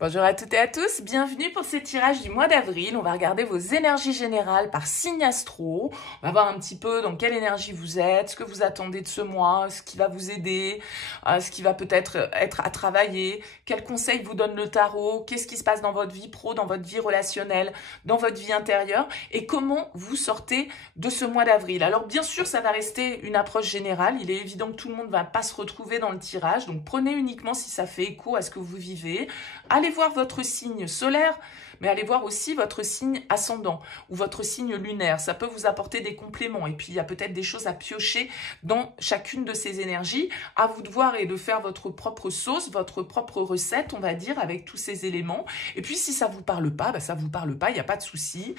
Bonjour à toutes et à tous, bienvenue pour ce tirage du mois d'avril. On va regarder vos énergies générales par signe astro. On va voir un petit peu dans quelle énergie vous êtes, ce que vous attendez de ce mois, ce qui va vous aider, ce qui va peut-être être à travailler, quels conseils vous donne le tarot, qu'est-ce qui se passe dans votre vie pro, dans votre vie relationnelle, dans votre vie intérieure et comment vous sortez de ce mois d'avril. Alors bien sûr, ça va rester une approche générale. Il est évident que tout le monde ne va pas se retrouver dans le tirage, donc prenez uniquement si ça fait écho à ce que vous vivez. Allez voir votre signe solaire, mais allez voir aussi votre signe ascendant ou votre signe lunaire. Ça peut vous apporter des compléments. Et puis, il y a peut-être des choses à piocher dans chacune de ces énergies. À vous de voir et de faire votre propre sauce, votre propre recette, on va dire, avec tous ces éléments. Et puis, si ça ne vous parle pas, ça ne vous parle pas, il n'y a pas de souci.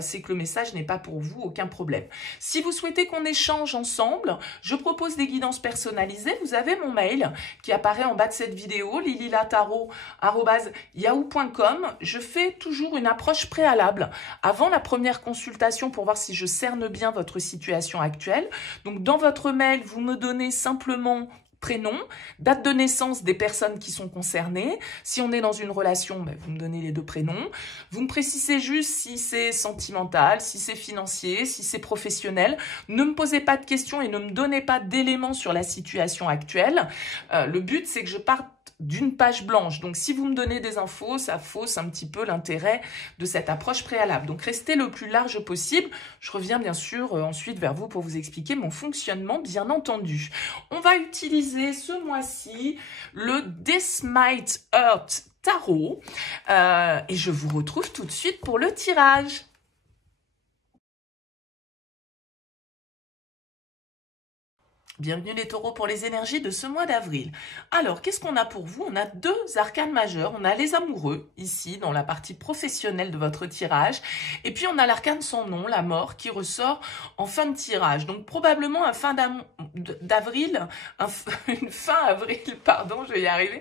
C'est que le message n'est pas pour vous, aucun problème. Si vous souhaitez qu'on échange ensemble, je propose des guidances personnalisées. Vous avez mon mail qui apparaît en bas de cette vidéo, lililataro@yahoo.com. Je fais toujours une approche préalable avant la première consultation pour voir si je cerne bien votre situation actuelle. Donc, dans votre mail, vous me donnez simplement prénom, date de naissance des personnes qui sont concernées. Si on est dans une relation, vous me donnez les deux prénoms. Vous me précisez juste si c'est sentimental, si c'est financier, si c'est professionnel. Ne me posez pas de questions et ne me donnez pas d'éléments sur la situation actuelle. Le but, c'est que je parte d'une page blanche. Donc, si vous me donnez des infos, ça fausse un petit peu l'intérêt de cette approche préalable. Donc, restez le plus large possible. Je reviens bien sûr ensuite vers vous pour vous expliquer mon fonctionnement, bien entendu. On va utiliser ce mois-ci le This Might Hurt Tarot et je vous retrouve tout de suite pour le tirage. Bienvenue les taureaux pour les énergies de ce mois d'avril. Alors, qu'est-ce qu'on a pour vous? On a deux arcanes majeurs. On a les amoureux, ici, dans la partie professionnelle de votre tirage. Et puis, on a l'arcane sans nom, la mort, qui ressort en fin de tirage. Donc, probablement, une fin avril, pardon, je vais y arriver.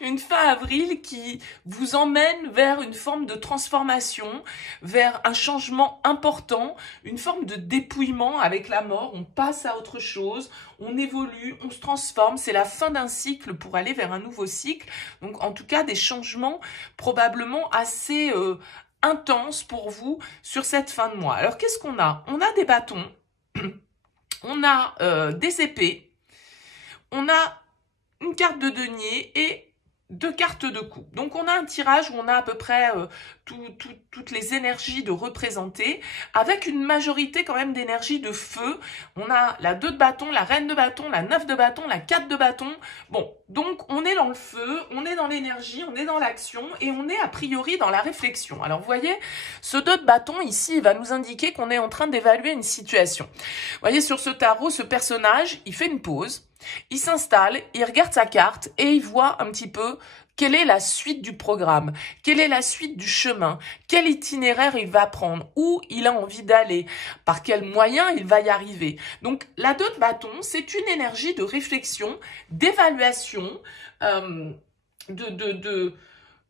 Une fin avril qui vous emmène vers une forme de transformation, vers un changement important, une forme de dépouillement avec la mort. On passe à autre chose. On évolue, on se transforme, c'est la fin d'un cycle pour aller vers un nouveau cycle. Donc, en tout cas, des changements probablement assez intenses pour vous sur cette fin de mois. Alors, qu'est-ce qu'on a? On a des bâtons, on a des épées, on a une carte de denier et deux cartes de coupe. Donc, on a un tirage où on a à peu près toutes les énergies de représenter, avec une majorité quand même d'énergie de feu. On a la 2 de bâton, la reine de bâton, la 9 de bâton, la 4 de bâton. Bon, donc on est dans le feu, on est dans l'énergie, on est dans l'action et on est a priori dans la réflexion. Alors, vous voyez, ce 2 de bâton ici, il va nous indiquer qu'on est en train d'évaluer une situation. Vous voyez, sur ce tarot, ce personnage, il fait une pause. Il s'installe, il regarde sa carte et il voit un petit peu quelle est la suite du programme, quelle est la suite du chemin, quel itinéraire il va prendre, où il a envie d'aller, par quels moyens il va y arriver. Donc, la 2 de bâton, c'est une énergie de réflexion, d'évaluation, de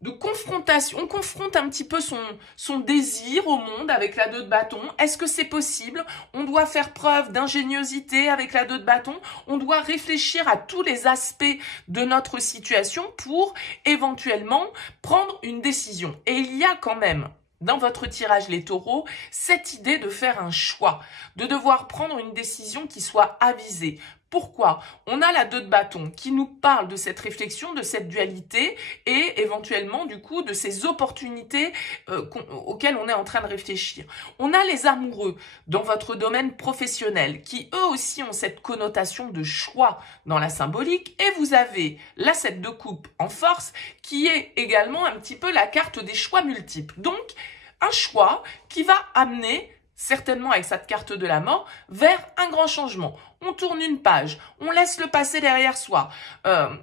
confrontation. On confronte un petit peu son désir au monde avec la 2 de bâton. Est-ce que c'est possible? On doit faire preuve d'ingéniosité avec la 2 de bâton. On doit réfléchir à tous les aspects de notre situation pour éventuellement prendre une décision. Et il y a quand même dans votre tirage les taureaux, cette idée de faire un choix, de devoir prendre une décision qui soit avisée. Pourquoi? On a la 2 de bâton qui nous parle de cette réflexion, de cette dualité et éventuellement du coup de ces opportunités auxquelles on est en train de réfléchir. On a les amoureux dans votre domaine professionnel qui eux aussi ont cette connotation de choix dans la symbolique et vous avez la 7 de coupe en force qui est également un petit peu la carte des choix multiples. Donc un choix qui va amener certainement avec cette carte de la mort, vers un grand changement. On tourne une page, on laisse le passé derrière soi,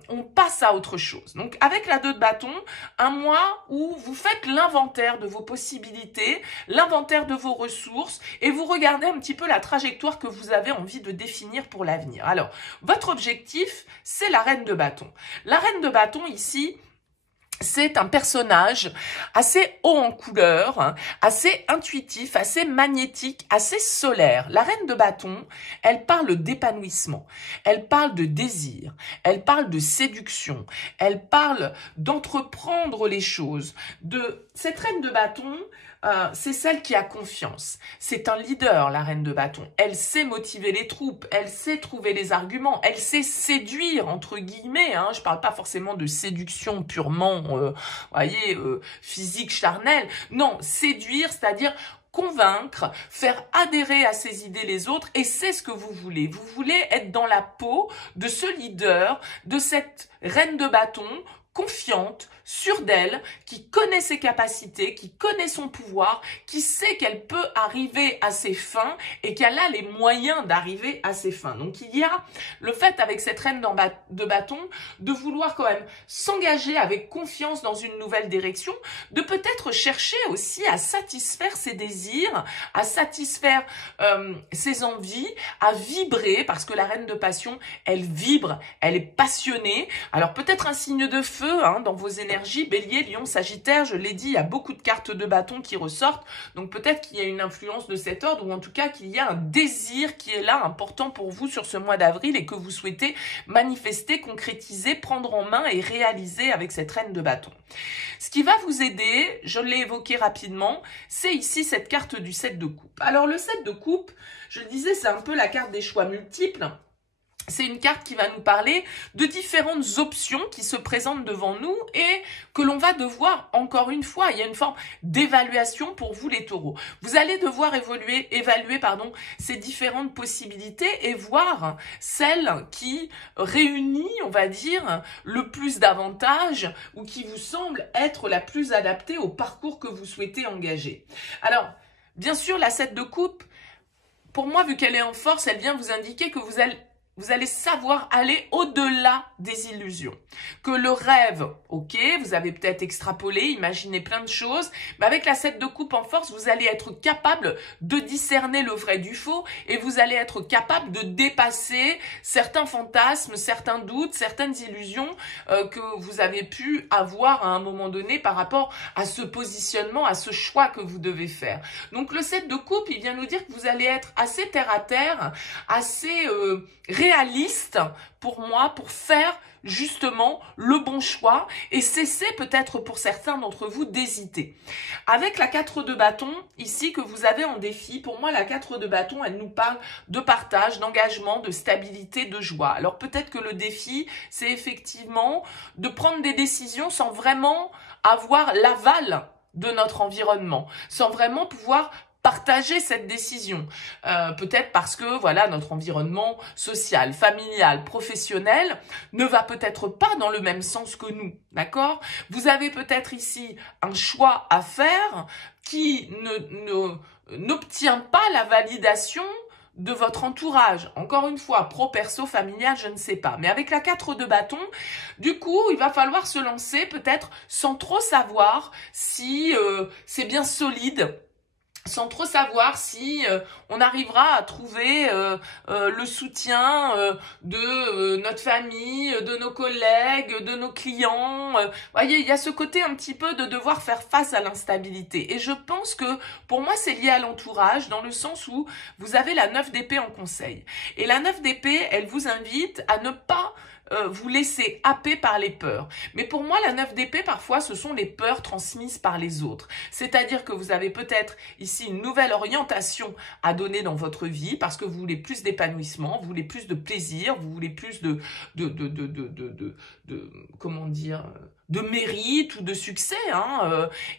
on passe à autre chose. Donc, avec la 2 de bâton, un mois où vous faites l'inventaire de vos possibilités, l'inventaire de vos ressources, et vous regardez un petit peu la trajectoire que vous avez envie de définir pour l'avenir. Alors, votre objectif, c'est la reine de bâton. La reine de bâton, ici, c'est un personnage assez haut en couleur, hein, assez intuitif, assez magnétique, assez solaire. La reine de bâton, elle parle d'épanouissement, elle parle de désir, elle parle de séduction, elle parle d'entreprendre les choses. Cette reine de bâton, c'est celle qui a confiance. C'est un leader, la reine de bâton. Elle sait motiver les troupes, elle sait trouver les arguments, elle sait séduire, entre guillemets. Hein. Je ne parle pas forcément de séduction purement, physique, charnelle. Non, séduire, c'est-à-dire convaincre, faire adhérer à ses idées les autres, et c'est ce que vous voulez. Vous voulez être dans la peau de ce leader, de cette reine de bâton, confiante, sûre d'elle, qui connaît ses capacités, qui connaît son pouvoir, qui sait qu'elle peut arriver à ses fins et qu'elle a les moyens d'arriver à ses fins. Donc il y a le fait avec cette reine de bâton de vouloir quand même s'engager avec confiance dans une nouvelle direction, de peut-être chercher aussi à satisfaire ses désirs, à satisfaire ses envies, à vibrer, parce que la reine de passion, elle vibre, elle est passionnée. Alors peut-être un signe de feu, dans vos énergies, Bélier, Lion, Sagittaire, je l'ai dit, il y a beaucoup de cartes de bâton qui ressortent, donc peut-être qu'il y a une influence de cet ordre, ou en tout cas qu'il y a un désir qui est là, important pour vous sur ce mois d'avril, et que vous souhaitez manifester, concrétiser, prendre en main et réaliser avec cette reine de bâton. Ce qui va vous aider, je l'ai évoqué rapidement, c'est ici cette carte du 7 de coupe. Alors le 7 de coupe, je le disais, c'est un peu la carte des choix multiples. C'est une carte qui va nous parler de différentes options qui se présentent devant nous et que l'on va devoir, encore une fois, il y a une forme d'évaluation pour vous les taureaux. Vous allez devoir évaluer ces différentes possibilités et voir celle qui réunit, on va dire, le plus d'avantages ou qui vous semble être la plus adaptée au parcours que vous souhaitez engager. Alors, bien sûr, la 7 de coupe, pour moi, vu qu'elle est en force, elle vient vous indiquer que vous allez savoir aller au-delà des illusions. Que le rêve, ok, vous avez peut-être extrapolé, imaginé plein de choses, mais avec la 7 de coupe en force, vous allez être capable de discerner le vrai du faux et vous allez être capable de dépasser certains fantasmes, certains doutes, certaines illusions que vous avez pu avoir à un moment donné par rapport à ce positionnement, à ce choix que vous devez faire. Donc le 7 de coupe, il vient nous dire que vous allez être assez terre à terre, assez réaliste pour moi, pour faire justement le bon choix et cesser peut-être pour certains d'entre vous d'hésiter. Avec la 4 de bâton, ici que vous avez en défi, pour moi la 4 de bâton, elle nous parle de partage, d'engagement, de stabilité, de joie. Alors peut-être que le défi, c'est effectivement de prendre des décisions sans vraiment avoir l'aval de notre environnement, sans vraiment pouvoir partager cette décision. Peut-être parce que voilà, notre environnement social, familial, professionnel ne va peut-être pas dans le même sens que nous, d'accord? Vous avez peut-être ici un choix à faire qui n'obtient pas la validation de votre entourage. Encore une fois, pro, perso, familial, je ne sais pas. Mais avec la 4 de bâton, du coup, il va falloir se lancer peut-être sans trop savoir si c'est bien solide, sans trop savoir si on arrivera à trouver le soutien de notre famille, de nos collègues, de nos clients. Voyez, il y a ce côté un petit peu de devoir faire face à l'instabilité. Et je pense que pour moi, c'est lié à l'entourage dans le sens où vous avez la 9 d'épée en conseil. Et la 9 d'épée, elle vous invite à ne pas vous laissez happer par les peurs. Mais pour moi, la 9 d'épée, parfois, ce sont les peurs transmises par les autres. C'est-à-dire que vous avez peut-être ici une nouvelle orientation à donner dans votre vie parce que vous voulez plus d'épanouissement, vous voulez plus de plaisir, vous voulez plus comment dire, de mérite ou de succès.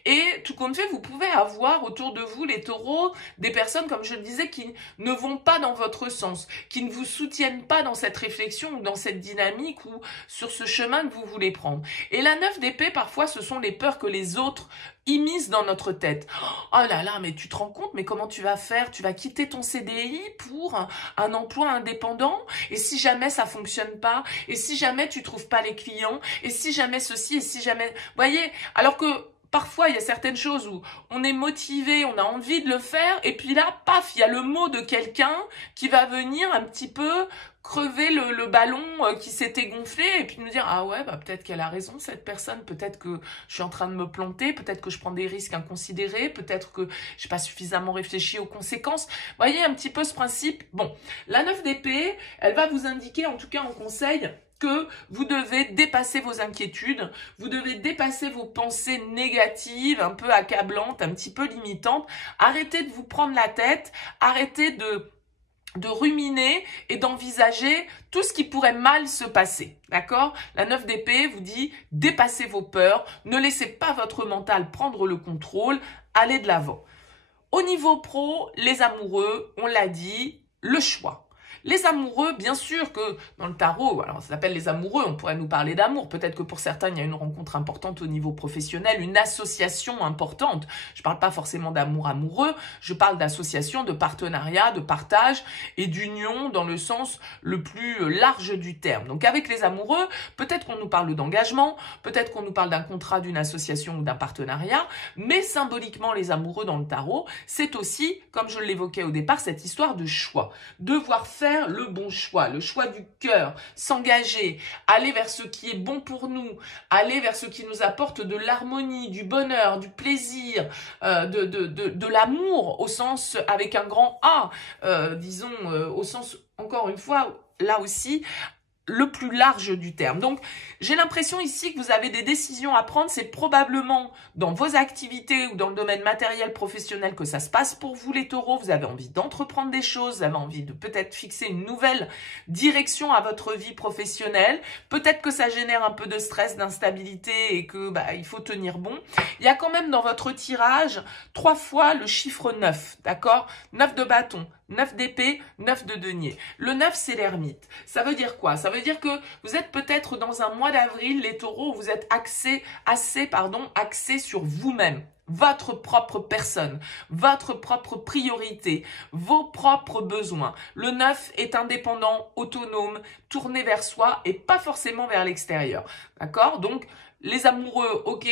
Et tout compte fait, vous pouvez avoir autour de vous, les taureaux, des personnes, comme je le disais, qui ne vont pas dans votre sens, qui ne vous soutiennent pas dans cette réflexion ou dans cette dynamique ou sur ce chemin que vous voulez prendre. Et la 9 d'épée, parfois, ce sont les peurs que les autres immiscent dans notre tête. Oh là là, mais tu te rends compte, mais comment tu vas faire? Tu vas quitter ton CDI pour un emploi indépendant? Et si jamais ça fonctionne pas? Et si jamais tu trouves pas les clients? Et si jamais ceci? Et si jamais... Voyez, alors que parfois, il y a certaines choses où on est motivé, on a envie de le faire, et puis là, paf, il y a le mot de quelqu'un qui va venir un petit peu crever le ballon qui s'était gonflé, et puis nous dire, ah ouais, bah peut-être qu'elle a raison, cette personne, peut-être que je suis en train de me planter, peut-être que je prends des risques inconsidérés, peut-être que je n'ai pas suffisamment réfléchi aux conséquences. Vous voyez un petit peu ce principe. Bon, la 9 d'épée, elle va vous indiquer, en tout cas en conseil, que vous devez dépasser vos inquiétudes, vous devez dépasser vos pensées négatives, un peu accablantes, un petit peu limitantes. Arrêtez de vous prendre la tête, arrêtez de ruminer et d'envisager tout ce qui pourrait mal se passer, d'accord? La 9 d'épée vous dit dépassez vos peurs, ne laissez pas votre mental prendre le contrôle, allez de l'avant. Au niveau pro, les amoureux, on l'a dit, le choix. Les amoureux, bien sûr que dans le tarot, alors ça s'appelle les amoureux, on pourrait nous parler d'amour. Peut-être que pour certains, il y a une rencontre importante au niveau professionnel, une association importante. Je ne parle pas forcément d'amour amoureux, je parle d'association, de partenariat, de partage et d'union dans le sens le plus large du terme. Donc avec les amoureux, peut-être qu'on nous parle d'engagement, peut-être qu'on nous parle d'un contrat, d'une association ou d'un partenariat, mais symboliquement, les amoureux dans le tarot, c'est aussi, comme je l'évoquais au départ, cette histoire de choix. Devoir faire le bon choix, le choix du cœur, s'engager, aller vers ce qui est bon pour nous, aller vers ce qui nous apporte de l'harmonie, du bonheur, du plaisir, de l'amour au sens avec un grand A, disons au sens, encore une fois, là aussi, le plus large du terme. Donc, j'ai l'impression ici que vous avez des décisions à prendre. C'est probablement dans vos activités ou dans le domaine matériel professionnel que ça se passe pour vous, les taureaux. Vous avez envie d'entreprendre des choses, vous avez envie de peut-être fixer une nouvelle direction à votre vie professionnelle. Peut-être que ça génère un peu de stress, d'instabilité et que il faut tenir bon. Il y a quand même dans votre tirage 3 fois le chiffre 9, d'accord? 9 de bâton, 9 d'épée, 9 de denier. Le 9, c'est l'ermite. Ça veut dire quoi? Ça veut dire que vous êtes peut-être dans un mois d'avril, les taureaux, où vous êtes axés sur vous-même, votre propre personne, votre propre priorité, vos propres besoins. Le 9 est indépendant, autonome, tourné vers soi et pas forcément vers l'extérieur. D'accord? Donc, les amoureux, ok,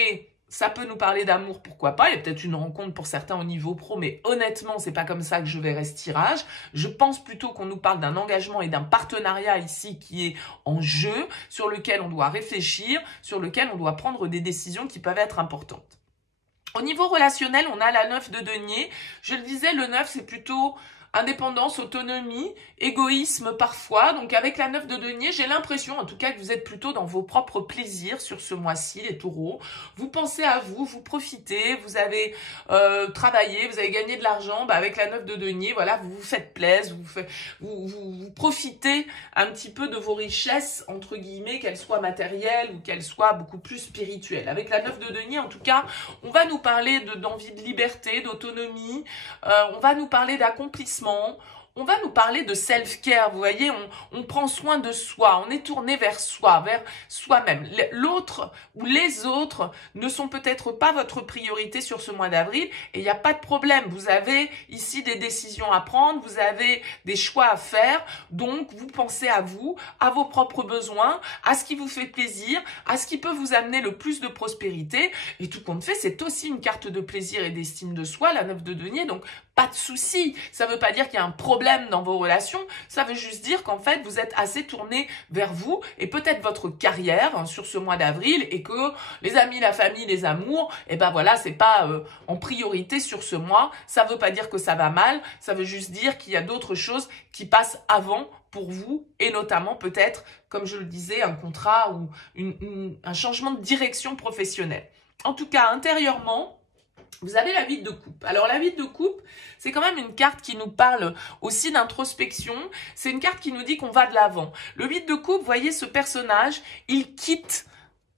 ça peut nous parler d'amour, pourquoi pas. Il y a peut-être une rencontre pour certains au niveau pro, mais honnêtement, c'est pas comme ça que je verrai ce tirage. Je pense plutôt qu'on nous parle d'un engagement et d'un partenariat ici qui est en jeu, sur lequel on doit réfléchir, sur lequel on doit prendre des décisions qui peuvent être importantes. Au niveau relationnel, on a la 9 de denier. Je le disais, le 9, c'est plutôt indépendance, autonomie, égoïsme parfois. Donc avec la 9 de denier, j'ai l'impression en tout cas que vous êtes plutôt dans vos propres plaisirs sur ce mois-ci, les taureaux. Vous pensez à vous, vous profitez, vous avez travaillé, vous avez gagné de l'argent. Avec la 9 de denier, voilà, vous vous faites plaisir, vous profitez un petit peu de vos richesses, entre guillemets, qu'elles soient matérielles ou qu'elles soient beaucoup plus spirituelles. Avec la 9 de denier, en tout cas, on va nous parler d'envie de liberté, d'autonomie, on va nous parler d'accomplissement. On va nous parler de self-care, vous voyez, on prend soin de soi, on est tourné vers soi, vers soi-même. L'autre ou les autres ne sont peut-être pas votre priorité sur ce mois d'avril et il n'y a pas de problème. Vous avez ici des décisions à prendre, vous avez des choix à faire, donc vous pensez à vous, à vos propres besoins, à ce qui vous fait plaisir, à ce qui peut vous amener le plus de prospérité. Et tout compte fait, c'est aussi une carte de plaisir et d'estime de soi, la 9 de denier, donc pas de souci. Ça ne veut pas dire qu'il y a un problème dans vos relations, ça veut juste dire qu'en fait, vous êtes assez tourné vers vous et peut-être votre carrière sur ce mois d'avril et que les amis, la famille, les amours, voilà, c'est pas en priorité sur ce mois. Ça ne veut pas dire que ça va mal, ça veut juste dire qu'il y a d'autres choses qui passent avant pour vous et notamment peut-être, comme je le disais, un contrat ou un changement de direction professionnelle. En tout cas, intérieurement, vous avez la 8 de coupe. Alors la 8 de coupe, c'est quand même une carte qui nous parle aussi d'introspection. C'est une carte qui nous dit qu'on va de l'avant. Le 8 de coupe, vous voyez ce personnage, il quitte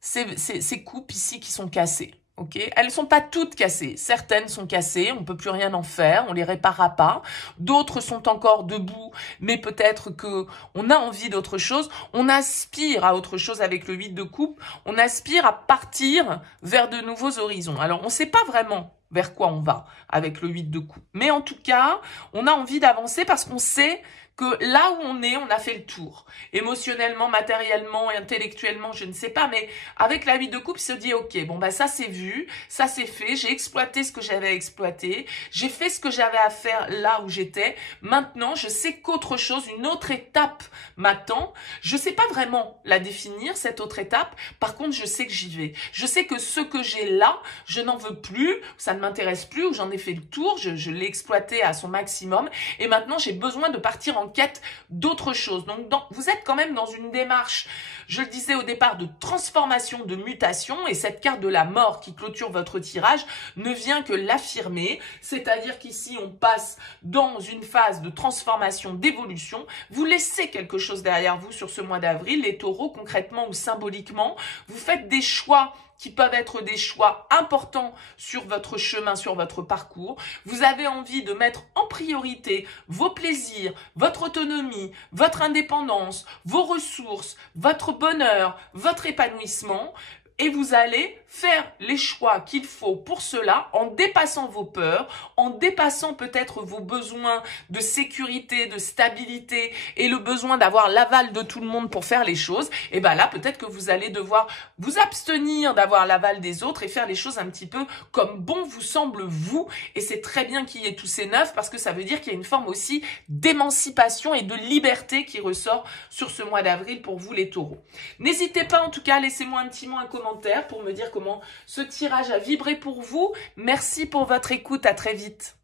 ces coupes ici qui sont cassées. Okay, elles ne sont pas toutes cassées. Certaines sont cassées, on ne peut plus rien en faire, on les réparera pas. D'autres sont encore debout, mais peut-être que on a envie d'autre chose. On aspire à autre chose avec le 8 de coupe. On aspire à partir vers de nouveaux horizons. Alors, on ne sait pas vraiment vers quoi on va avec le 8 de coupe. Mais en tout cas, on a envie d'avancer parce qu'on sait que là où on a fait le tour. Émotionnellement, matériellement, intellectuellement, je ne sais pas, mais avec la vie de couple, il se dit, ok, bon, bah, ça c'est vu, ça c'est fait, j'ai exploité ce que j'avais à exploiter, j'ai fait ce que j'avais à faire là où j'étais, maintenant, je sais qu'autre chose, une autre étape m'attend, je sais pas vraiment la définir, cette autre étape, par contre, je sais que j'y vais. Je sais que ce que j'ai là, je n'en veux plus, ça ne m'intéresse plus, ou j'en ai fait le tour, je l'ai exploité à son maximum, et maintenant, j'ai besoin de partir en quête d'autre chose. Donc, vous êtes quand même dans une démarche, je le disais au départ, de transformation, de mutation, et cette carte de la mort qui clôture votre tirage ne vient que l'affirmer, c'est-à-dire qu'ici, on passe dans une phase de transformation, d'évolution. Vous laissez quelque chose derrière vous sur ce mois d'avril, les taureaux, concrètement ou symboliquement. Vous faites des choix qui peuvent être des choix importants sur votre chemin, sur votre parcours. Vous avez envie de mettre en priorité vos plaisirs, votre autonomie, votre indépendance, vos ressources, votre bonheur, votre épanouissement. Et vous allez faire les choix qu'il faut pour cela en dépassant vos peurs, en dépassant peut-être vos besoins de sécurité, de stabilité et le besoin d'avoir l'aval de tout le monde pour faire les choses. Et bien là, peut-être que vous allez devoir vous abstenir d'avoir l'aval des autres et faire les choses un petit peu comme bon vous semble vous. Et c'est très bien qu'il y ait tous ces neufs parce que ça veut dire qu'il y a une forme aussi d'émancipation et de liberté qui ressort sur ce mois d'avril pour vous les taureaux. N'hésitez pas en tout cas, laissez-moi un petit mot, un commentaire pour me dire comment ce tirage a vibré pour vous. Merci pour votre écoute, à très vite.